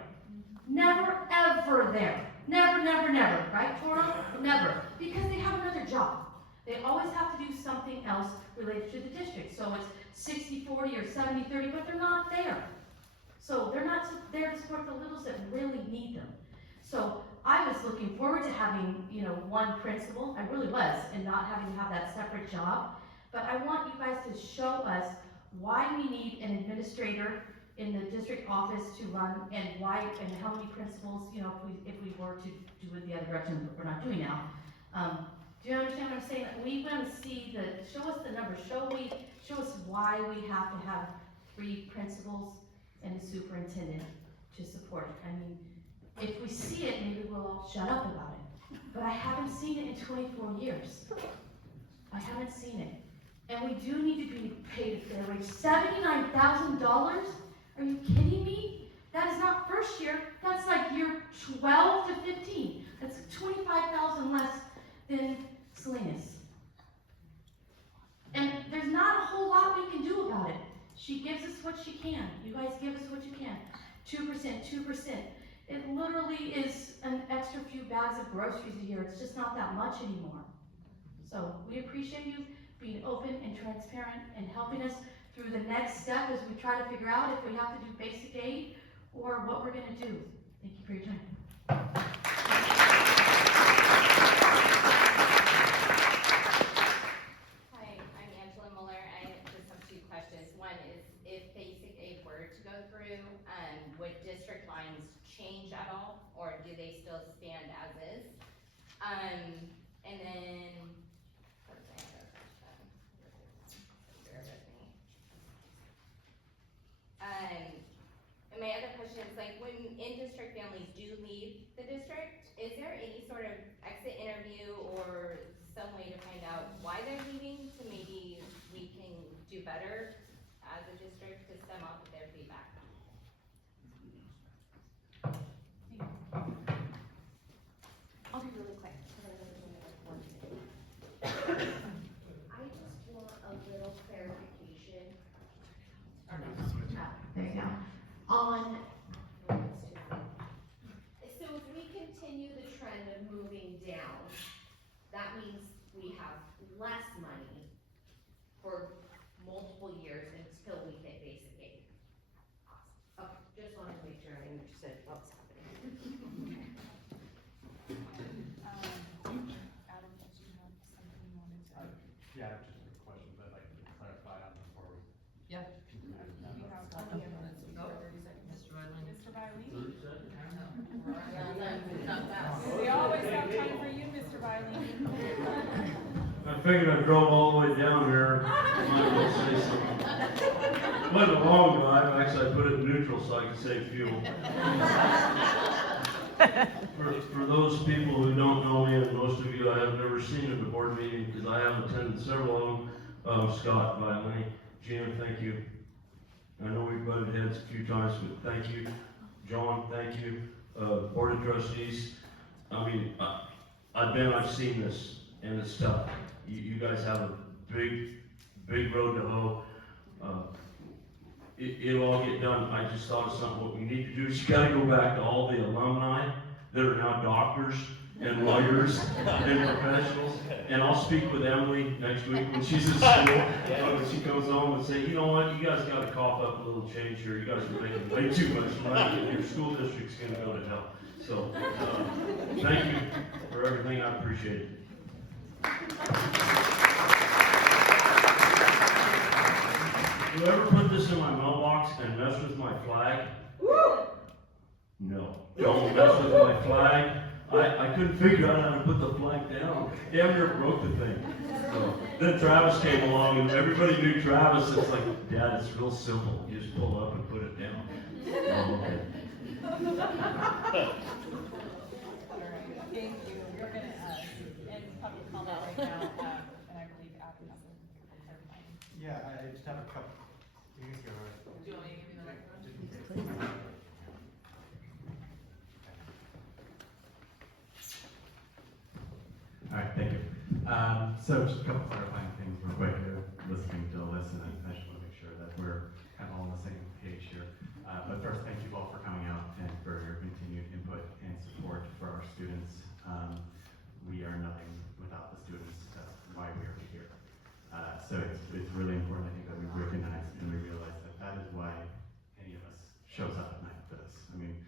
Never, ever there. Never, never, never, right, Toro? Never. Because they have another job. They always have to do something else related to the district. So it's 60-40 or 70-30, but they're not there. So they're not there to support the littles that really need them. So I was looking forward to having, 1 principal, I really was, and not having to have that separate job. But I want you guys to show us why we need an administrator in the district office to run, and why, and how many principals, if we were to do it the other direction, but we're not doing now. Do you understand what I'm saying? We want to see show us the numbers, show us why we have to have 3 principals and a superintendent to support it. I mean, if we see it, maybe we'll all shut up about it. But I haven't seen it in 24 years. I haven't seen it. And we do need to be paid a fair wage. $79,000? Are you kidding me? That is not first year, that's like year 12 to 15. That's $25,000 less than Salinas. And there's not a whole lot we can do about it. She gives us what she can. You guys give us what you can. 2%, 2%. It literally is an extra few bags of groceries a year. It's just not that much anymore. So we appreciate you being open and transparent and helping us through the next step as we try to figure out if we have to do basic aid or what we're going to do. Thank you for your time. Hi, I'm Angela Mueller. I just have 2 questions. One is, if basic aid were to go through, would district lines change at all, or do they still stand as is? And then, what was my other question? Bear with me. And my other question is, like, when in-district families do leave the district, is there any sort of exit interview or some way to find out why they're leaving, so maybe we can do better as a district to stem off of their feedback? I'll be really quick, because I really only have 1 minute. I just want a little clarification. There you go. On, so if we continue the trend of moving down, that means we have less money for multiple years until we hit basic aid. Okay, just wanted to make sure I understood what was happening. Adam, did you have something you wanted to? Yeah, just a question, but I'd like to clarify on before we. Yeah. You have 30 seconds. Mr. Biley? We always have time for you, Mr. Biley. I figured I drove all the way down here, might as well say something. Wasn't a long drive, actually I put it in neutral so I could save fuel. For those people who don't know me, and most of you I have never seen at a board meeting, because I have attended several of them, Scott, Viley, Gina, thank you. I know we've butted heads a few times, but thank you. John, thank you. Board of Trustees, I mean, I've seen this, and it's tough. You guys have a big road to hoe. it'll all get done. I just thought of something, what we need to do is you gotta go back to all the alumni that are now doctors and lawyers and professionals. And I'll speak with Emily next week when she's at school, when she comes home and say, you know what, you guys gotta cough up a little change here. You guys are making way too much money and your school district's gonna go to hell. So, thank you for everything. I appreciate it. Whoever put this in my mailbox and messed with my flag, no, don't mess with my flag. I couldn't figure out how to put the flag down. Damn near broke the thing. So, then Travis came along and everybody knew Travis. It's like, Dad, it's real simple. You just pull up and put it down. Oh, okay. Thank you. We're gonna, end public comment right now, and I believe Abby has a couple clarifying. Yeah, I just have a couple. You can go ahead. Do you want me to give you the microphone? All right, thank you. So just a couple clarifying things real quick. Listening to Alyssa, and I just want to make sure that we're kind of all on the same page here. But first, thank you all for coming out and for your continued input and support for our students. We are nothing without the students. That's why we are here. So it's really important, I think, that we recognize and we realize that that is why any of us shows up at night for this. I mean,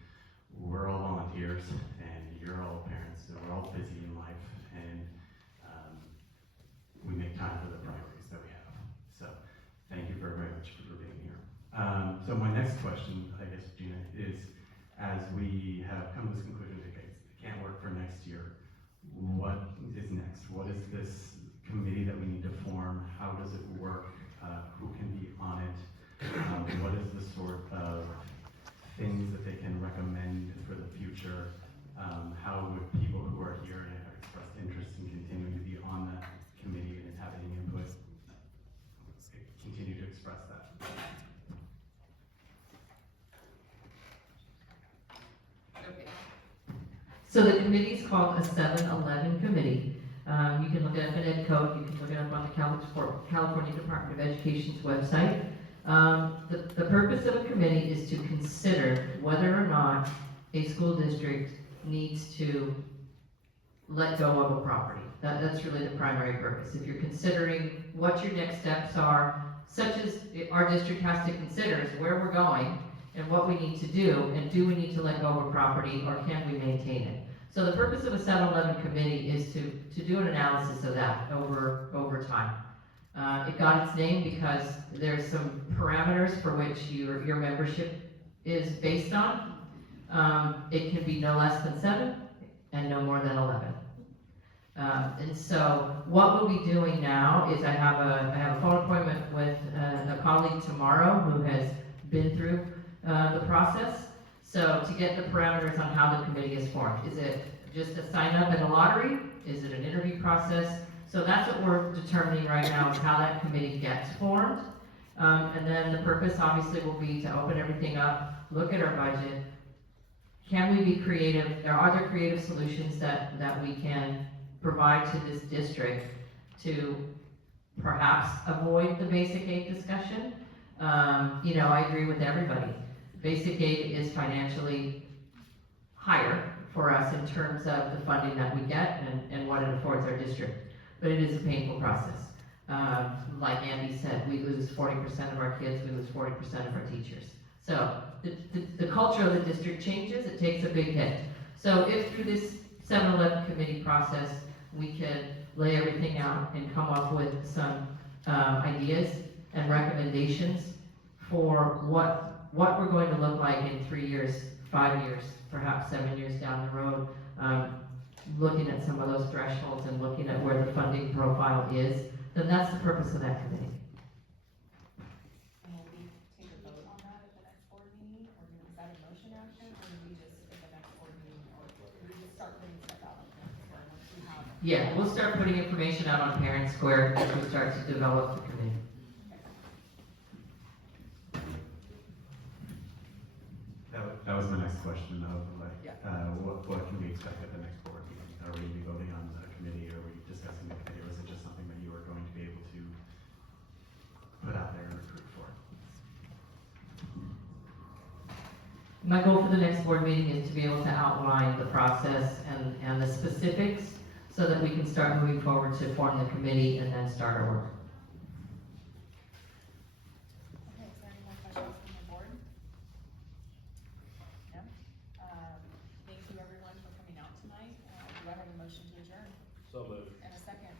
we're all volunteers and you're all parents, so we're all busy in life, and we make time for the priorities that we have. So thank you very much for being here. So my next question, I guess, Gina, is as we have come to this conclusion that it can't work for next year, what is next? What is this committee that we need to form? How does it work? Who can be on it? What is the sort of things that they can recommend for the future? How would people who are here and have expressed interest in continuing to be on that committee and having input continue to express that? Okay. So the committee is called a 7-11 committee. You can look it up in Ed Code, you can look it up on the California Department of Education's website. The purpose of a committee is to consider whether or not a school district needs to let go of a property. That's really the primary purpose. If you're considering what your next steps are, such as our district has to consider is where we're going and what we need to do, and do we need to let go of a property or can we maintain it? So the purpose of a 7-11 committee is to do an analysis of that over time. It got its name because there's some parameters for which your membership is based on. It can be no less than 7 and no more than 11. And so what we'll be doing now is I have a phone appointment with a colleague tomorrow who has been through the process. So to get the parameters on how the committee is formed. Is it just a sign up in a lottery? Is it an interview process? So that's what we're determining right now, is how that committee gets formed. And then the purpose obviously will be to open everything up, look at our budget. Can we be creative? Are there creative solutions that we can provide to this district to perhaps avoid the basic aid discussion? I agree with everybody. Basic aid is financially higher for us in terms of the funding that we get and what it affords our district. But it is a painful process. Like Andy said, we lose 40% of our kids, we lose 40% of our teachers. So the culture of the district changes, it takes a big hit. So if through this 7-11 committee process, we can lay everything out and come up with some ideas and recommendations for what we're going to look like in 3 years, 5 years, perhaps 7 years down the road, looking at some of those thresholds and looking at where the funding profile is, then that's the purpose of that committee. And will we take a vote on that at the next board meeting, or is that a motion action, or do we just, at the next board meeting, or do we just start putting stuff out on Parent Square once we have? Yeah, we'll start putting information out on Parent Square as we start to develop the committee. That was my next question of what can we expect at the next board meeting? Are we gonna be voting on a committee, or are we discussing the committee, or is it just something that you are going to be able to put out there and recruit for? My goal for the next board meeting is to be able to outline the process and the specifics so that we can start moving forward to form the committee and then start our work. Okay, is there any more questions from the board? No? Thank you everyone for coming out tonight. Do I have a motion to adjourn? So moved. And a second?